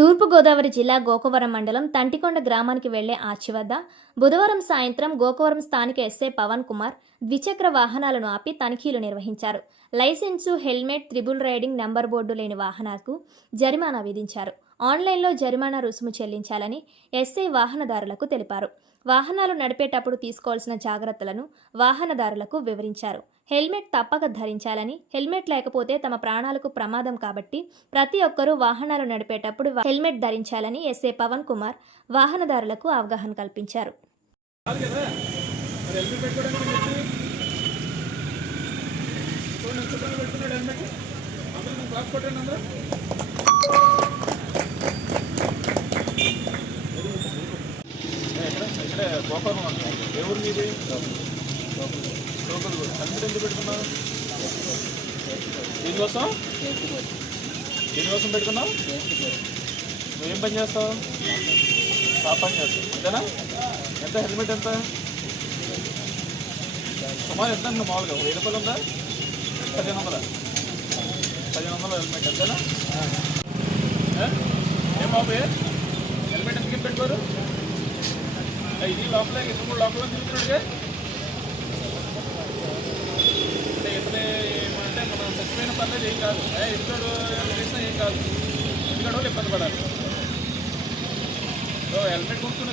తూర్పుగోదావరి జిల్లా గోకవరం మండలం తంటికొండ గ్రామానికి వెళ్ళే ఆచి వద్ద బుధవారం సాయంత్రం గోకవరం స్థానిక ఎస్ఐ పవన్ కుమార్ ద్విచక్ర వాహనాలను ఆపి తనిఖీలు నిర్వహించారు. License helmet triple riding number board లేని వాహనాలకు జరిమానా విధించారు. ఆన్లైన్లో జరిమానా రుసుము చెల్లించాలని ఎస్ఐ వాహనదారులకు తెలిపారు. వాహనాలు నడిపేటప్పుడు తీసుకోవాల్సిన జాగ్రత్తలను వాహనదారులకు వివరించారు. హెల్మెట్ తప్పక ధరించాలని హెల్మెట్ లేకపోతే తమ ప్రాణాలకు ప్రమాదం కాబట్టి ప్రతి ఒక్కరూ వాహనాలు నడిపేటప్పుడు హెల్మెట్ ధరించాలని ఎస్ఏ పవన్ కుమార్ వాహనదారులకు అవగాహన కల్పించారు కదా మరి హెల్మెట్ పెట్టుకోవడానికి చెప్పి చూడండి చుట్టాలు పెట్టుకున్నాడు హెల్మెట్ అందరూ నేను క్లాస్ కొట్టండి అందరూ ఏ, అంటే ఇక్కడే గోపాలం అంటారు మీది? లోకల్ హెల్మెట్ ఎందుకు పెట్టుకున్నావు? దీనికోసం? దీనికోసం పెట్టుకున్నావు? నువ్వేం పని చేస్తావు? ఆ పని చేస్తావు. అంతేనా? ఎంత? హెల్మెట్ ఎంత? సుమారు ఎంత? అండి మామూలుగా వెయ్యి రూపాయలు ఉందా? పదిహేను వందల? పదిహేను వందల హెల్మెట్ అంతేనా? ఏం బాబు? హెల్మెట్ ఎందుకు పెట్టుకోరు? ఇది లోపల ఇతను కూడా లోపల తిరుగుతున్నాడుగా అంటే ఇతనే ఏమంటే మనం చచ్చిపోయిన పర్లేదు ఏం కాదు. ఇతడు చేసినా ఏం కాదు. ఎందుకంటే వాళ్ళు ఇబ్బంది పడాలి. హెల్మెట్ కొనుక్కున్న